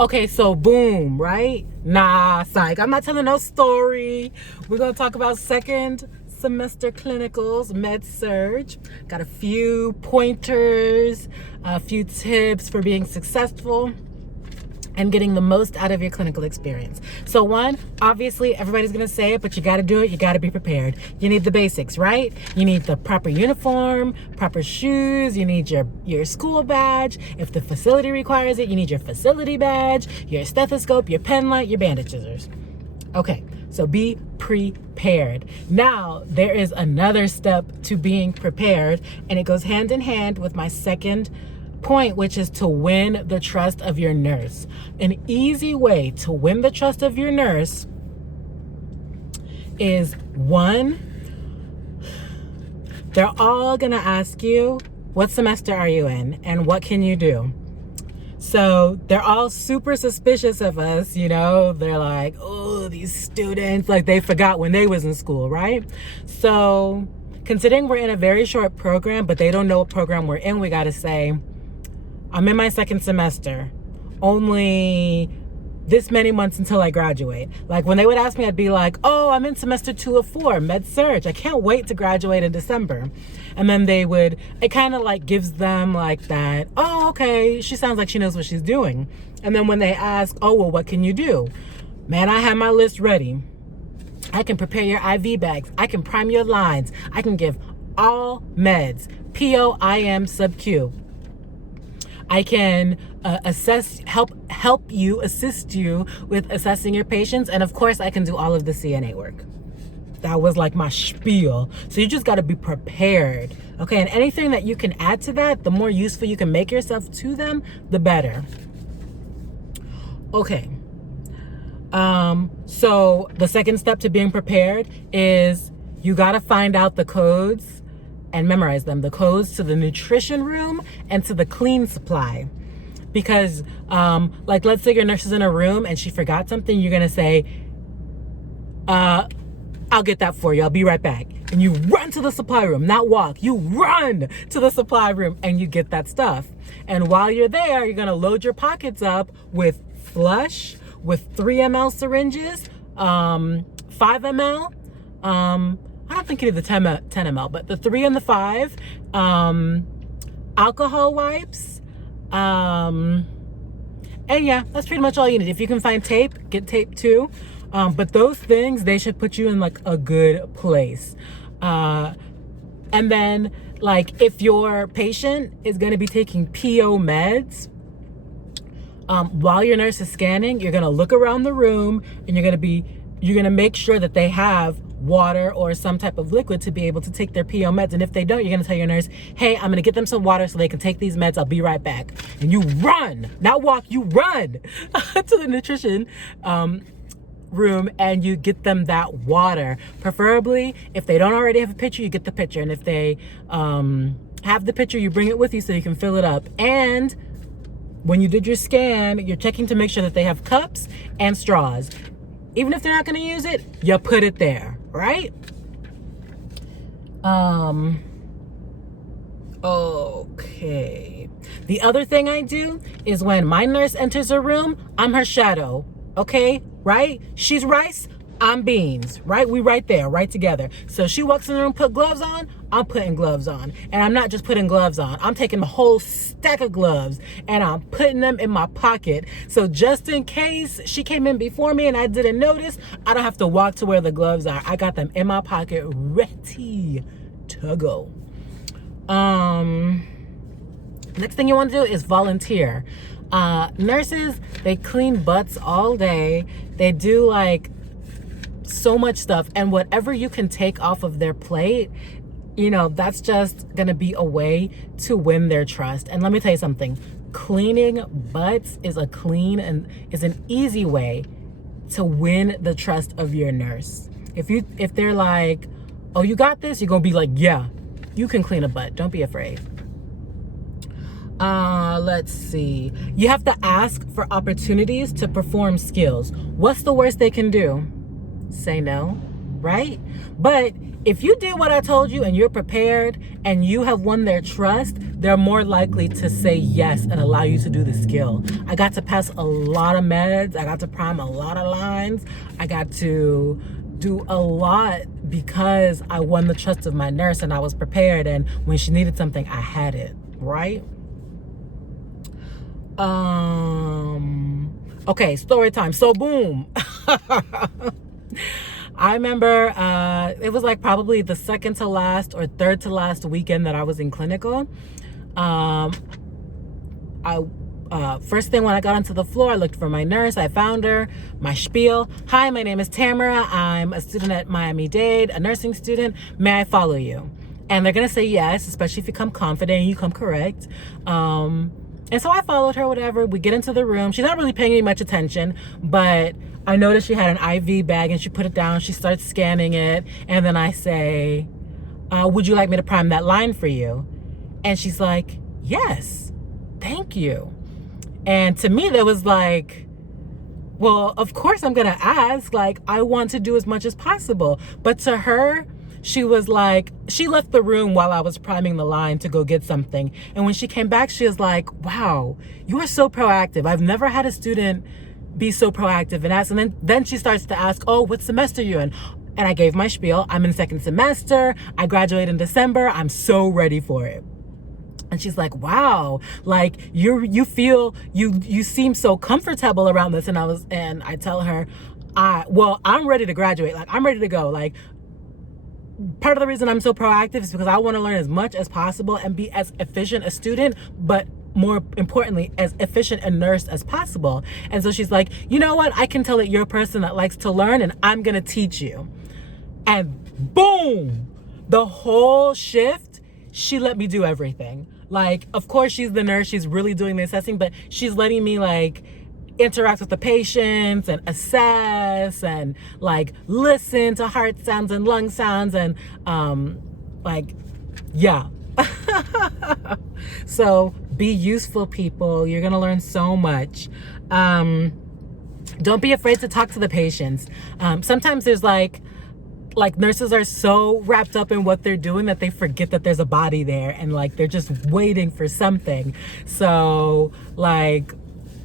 Okay, so boom, right? Nah, psych. I'm not telling no story. We're going to talk about second semester clinicals, med surg. Got a few pointers, a few tips for being successful and getting the most out of your clinical experience. So one, obviously everybody's gonna say it, but you gotta do it, you gotta be prepared. You need the basics, right? You need the proper uniform, proper shoes, you need your school badge. If the facility requires it, you need your facility badge, your stethoscope, your pen light, your bandage scissors. Okay, so be prepared. Now, there is another step to being prepared, and it goes hand in hand with my second point, which is to win the trust of your nurse. An easy way to win the trust of your nurse is one, they're all gonna ask you, what semester are you in and what can you do? So they're all super suspicious of us, you know, they're like, oh, these students, like they forgot when they was in school, right? So considering we're in a very short program, but they don't know what program we're in, we gotta say, I'm in my second semester, only this many months until I graduate. Like when they would ask me, I'd be like, oh, I'm in semester 2 of 4, med surg. I can't wait to graduate in December. And then it kind of like gives them like that, oh, okay, she sounds like she knows what she's doing. And then when they ask, oh, well, what can you do? Man, I have my list ready. I can prepare your IV bags. I can prime your lines. I can give all meds, PO, IM, sub-Q. I can assist you with assessing your patients. And of course, I can do all of the CNA work. That was like my spiel. So you just got to be prepared. Okay, and anything that you can add to that, the more useful you can make yourself to them, the better. Okay. So the second step to being prepared is you got to find out the codes and memorize them, the codes to the nutrition room and to the clean supply. Because like let's say your nurse is in a room and she forgot something, you're gonna say, I'll get that for you, I'll be right back. And you run to the supply room, not walk, you run to the supply room and you get that stuff. And while you're there, you're gonna load your pockets up with flush, with 3 ml syringes, 5 ml, I don't think you need the 10 ml, but the 3 and the 5, alcohol wipes, and yeah, that's pretty much all you need. If you can find tape, get tape too. But those things, they should put you in like a good place. And then like if your patient is going to be taking PO meds, while your nurse is scanning, you're going to look around the room and you're going to make sure that they have water or some type of liquid to be able to take their PO meds. And if they don't, you're going to tell your nurse, hey, I'm going to get them some water so they can take these meds. I'll be right back. And you run, not walk, you run to the nutrition room and you get them that water. Preferably, if they don't already have a pitcher, you get the pitcher. And if they have the pitcher, you bring it with you so you can fill it up. And when you did your scan, you're checking to make sure that they have cups and straws. Even if they're not going to use it, you put it there, right? Okay. The other thing I do is when my nurse enters a room, I'm her shadow, okay? Right? She's rice, I'm beans, right? We right there, right together. So she walks in the room, put gloves on, I'm putting gloves on. And I'm not just putting gloves on, I'm taking the whole stack of gloves and I'm putting them in my pocket. So just in case she came in before me and I didn't notice, I don't have to walk to where the gloves are. I got them in my pocket, ready to go. Next thing you want to do is volunteer. Nurses, they clean butts all day. They do like so much stuff, and whatever you can take off of their plate, you know, that's just gonna be a way to win their trust. And let me tell you something, cleaning butts is an easy way to win the trust of your nurse. If they're like, oh, you got this, you're gonna be like, yeah, you can clean a butt, don't be afraid. Let's see. You have to ask for opportunities to perform skills. What's the worst they can do? Say no, right? But if you did what I told you and you're prepared and you have won their trust, they're more likely to say yes and allow you to do the skill. I got to pass a lot of meds. I got to prime a lot of lines. I got to do a lot because I won the trust of my nurse and I was prepared. And when she needed something, I had it, right? Okay, story time. So boom. I remember it was like probably the second to last or third to last weekend that I was in clinical. First thing when I got onto the floor, I looked for my nurse. I found her, my spiel. Hi, my name is Tamara. I'm a student at Miami Dade, a nursing student. May I follow you? And they're gonna say yes, especially if you come confident and you come correct. And so I followed her, whatever. We get into the room. She's not really paying me much attention, but I noticed she had an IV bag and she put it down. She starts scanning it. And then I say, would you like me to prime that line for you? And she's like, yes, thank you. And to me, that was like, well, of course I'm gonna ask. Like, I want to do as much as possible. But to her, she was like, she left the room while I was priming the line to go get something. And when she came back, she was like, wow, you are so proactive. I've never had a student be so proactive and ask. And then she starts to ask, oh, what semester are you in? And I gave my spiel. I'm in second semester. I graduate in December. I'm so ready for it. And she's like, wow, like you seem so comfortable around this. And I tell her, I'm ready to graduate. Like, I'm ready to go. Like, part of the reason I'm so proactive is because I want to learn as much as possible and be as efficient a student, but more importantly, as efficient a nurse as possible. And so she's like, you know what? I can tell that you're a person that likes to learn and I'm going to teach you. And boom, the whole shift, she let me do everything. Like, of course, she's the nurse. She's really doing the assessing, but she's letting me like interact with the patients and assess and like listen to heart sounds and lung sounds and like, yeah. So be useful, people. You're gonna learn so much. Don't be afraid to talk to the patients. Sometimes there's like nurses are so wrapped up in what they're doing that they forget that there's a body there and like they're just waiting for something. So like,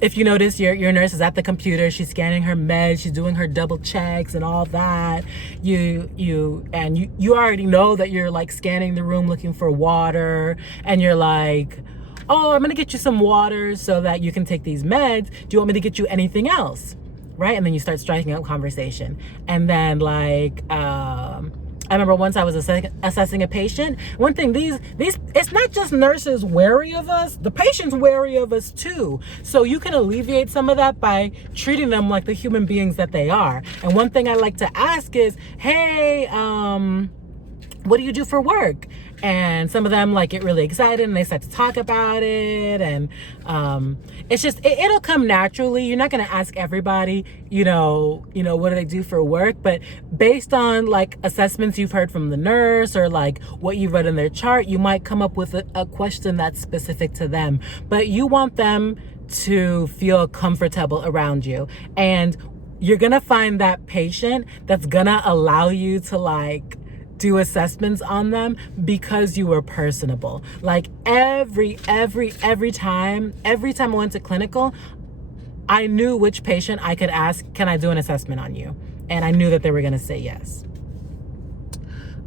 if you notice your nurse is at the computer, she's scanning her meds, she's doing her double checks and all that. You already know that you're like scanning the room looking for water, and you're like, oh, I'm gonna get you some water so that you can take these meds. Do you want me to get you anything else? Right? And then you start striking up conversation. And then like, I remember once I was assessing a patient. One thing, these it's not just nurses wary of us, the patient's wary of us too. So you can alleviate some of that by treating them like the human beings that they are. And one thing I like to ask is, hey, what do you do for work? And some of them like get really excited and they start to talk about it. And it's just, it'll come naturally. You're not going to ask everybody, you know, what do they do for work? But based on like assessments you've heard from the nurse or like what you've read in their chart, you might come up with a question that's specific to them. But you want them to feel comfortable around you. And you're going to find that patient that's going to allow you to like do assessments on them because you were personable. Like every time I went to clinical, I knew which patient I could ask, can I do an assessment on you? And I knew that they were gonna say yes.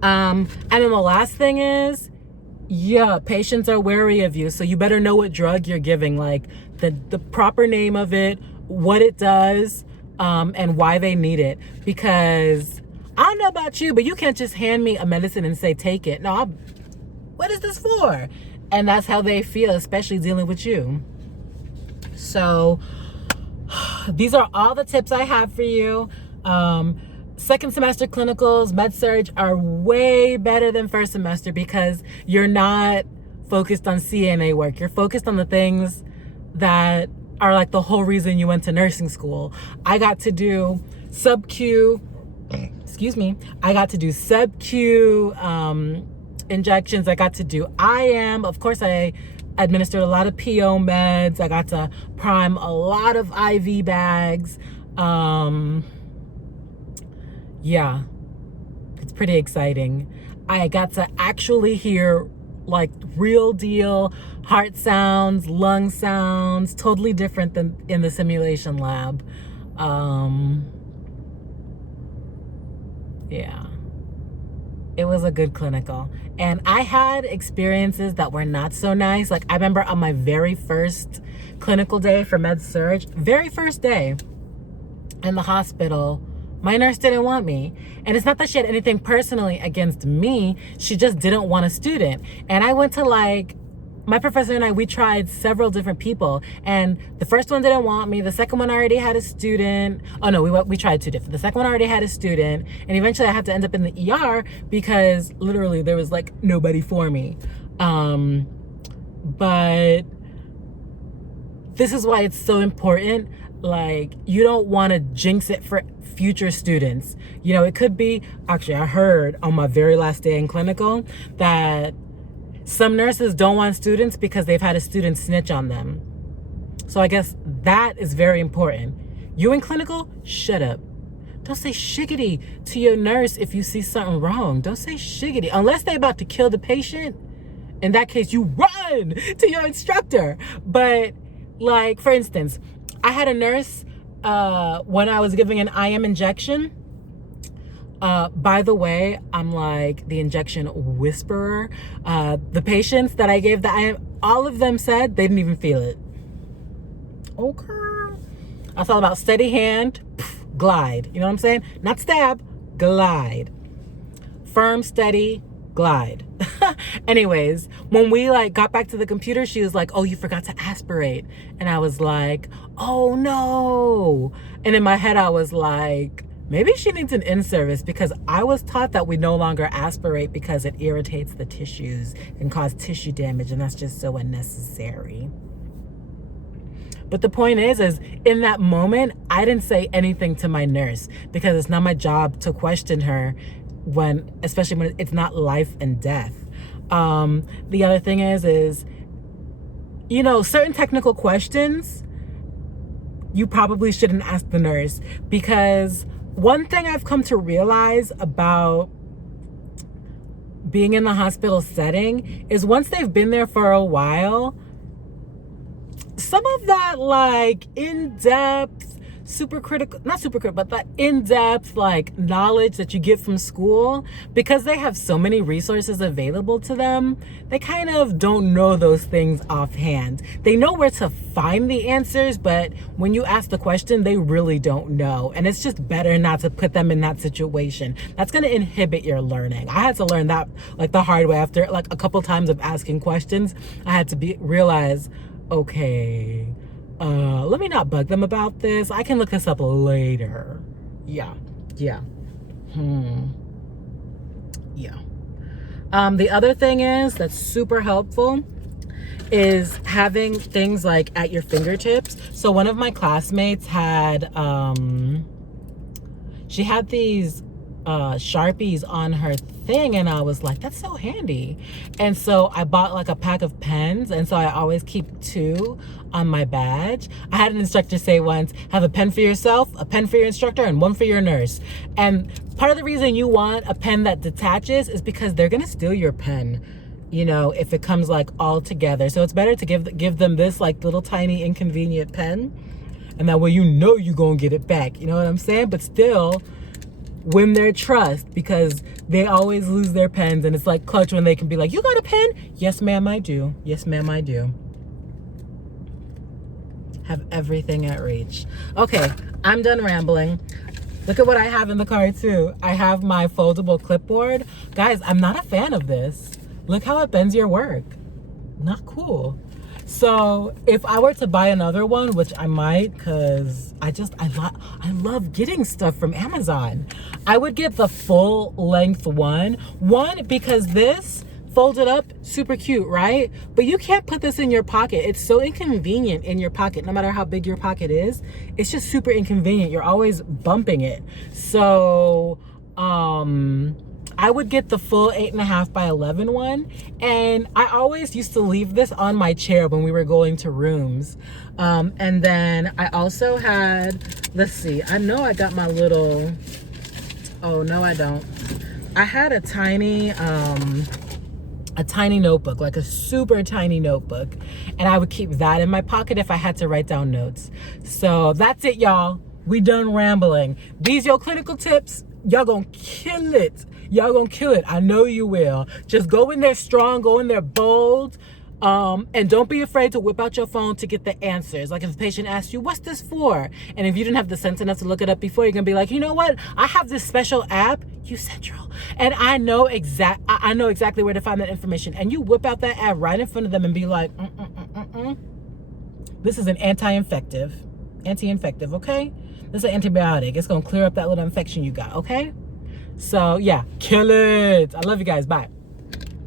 And then the last thing is, yeah, patients are wary of you. So you better know what drug you're giving, like the proper name of it, what it does, and why they need it. Because I don't know about you, but you can't just hand me a medicine and say, take it. No, what is this for? And that's how they feel, especially dealing with you. So these are all the tips I have for you. Second semester clinicals, med-surg are way better than first semester because you're not focused on CNA work. You're focused on the things that are like the whole reason you went to nursing school. I got to do sub-Q, I got to do sub-Q injections. I got to do IM. Of course, I administered a lot of PO meds. I got to prime a lot of IV bags. Yeah, It's pretty exciting. I got to actually hear like real deal heart sounds, lung sounds, totally different than in the simulation lab. Yeah, it was a good clinical. And I had experiences that were not so nice. Like I remember on my very first clinical day for med surg, very first day in the hospital, my nurse didn't want me. And it's not that she had anything personally against me. She just didn't want a student. And I went to like, my professor and I, we tried several different people. And the first one didn't want me. The second one already had a student. Oh no, we tried two different. The second one already had a student. And eventually I had to end up in the ER because literally there was like nobody for me. But this is why it's so important. Like, you don't want to jinx it for future students. You know, it could be, actually, I heard on my very last day in clinical that some nurses don't want students because they've had a student snitch on them. So I guess that is very important. You in clinical, shut up. Don't say shiggity to your nurse if you see something wrong. Don't say shiggity, unless they're about to kill the patient. In that case, you run to your instructor. But like, for instance, I had a nurse when I was giving an IM injection. By the way, I'm like the injection whisperer. The patients that I gave the IM, all of them said they didn't even feel it. Okay. I thought about steady hand, glide. You know what I'm saying? Not stab, glide. Firm, steady, glide. Anyways, when we like got back to the computer, she was like, oh, you forgot to aspirate. And I was like, oh no. And in my head, I was like, maybe she needs an in-service, because I was taught that we no longer aspirate because it irritates the tissues and cause tissue damage, and that's just so unnecessary. But the point is in that moment, I didn't say anything to my nurse because it's not my job to question her especially when it's not life and death. The other thing is, you know, certain technical questions, you probably shouldn't ask the nurse, because one thing I've come to realize about being in the hospital setting is once they've been there for a while, some of that like in-depth, not super critical, but that in-depth like knowledge that you get from school, because they have so many resources available to them, they kind of don't know those things offhand. They know where to find the answers, but when you ask the question, they really don't know. And it's just better not to put them in that situation. That's going to inhibit your learning. I had to learn that like the hard way after like a couple times of asking questions. I had to realize, okay, let me not bug them about this. I can look this up later. Yeah. Yeah. The other thing is that's super helpful is having things like at your fingertips. So one of my classmates had, she had these Sharpies on her thing, and I was like, that's so handy. And so I bought like a pack of pens, and so I always keep 2 on my badge. I had an instructor say once, have a pen for yourself, a pen for your instructor, and 1 for your nurse. And part of the reason you want a pen that detaches is because they're gonna steal your pen, you know, if it comes like all together. So it's better to give them this like little tiny inconvenient pen, and that way you know you're gonna get it back, you know what I'm saying? But still win their trust, because they always lose their pens, and it's like clutch when they can be like, you got a pen? Yes ma'am, I do. Yes ma'am, I do. Have everything at reach. Okay, I'm done rambling. Look at what I have in the car too. I have my foldable clipboard. Guys, I'm not a fan of this. Look how it bends your work. Not cool. So if I were to buy another one, which I might, because I love getting stuff from Amazon, I would get the full length one. One, because this folded up, super cute, right? But you can't put this in your pocket. It's so inconvenient in your pocket, no matter how big your pocket is. It's just super inconvenient. You're always bumping it. So I would get the full 8.5 by 11 one. And I always used to leave this on my chair when we were going to rooms. And then I also had, let's see, I know I got my little, oh no I don't. I had a tiny notebook, like a super tiny notebook, and I would keep that in my pocket if I had to write down notes. So that's it, y'all. We done rambling. These your clinical tips. Y'all gonna kill it. Y'all gonna kill it. I know you will. Just go in there strong, go in there bold. And don't be afraid to whip out your phone to get the answers. Like if a patient asks you, what's this for? And if you didn't have the sense enough to look it up before, you're gonna be like, you know what? I have this special app, UCentral, and I know exactly where to find that information. And you whip out that app right in front of them and be like, this is an anti-infective, okay? This is an antibiotic. It's gonna clear up that little infection you got, okay? So yeah, kill it. I love you guys. Bye.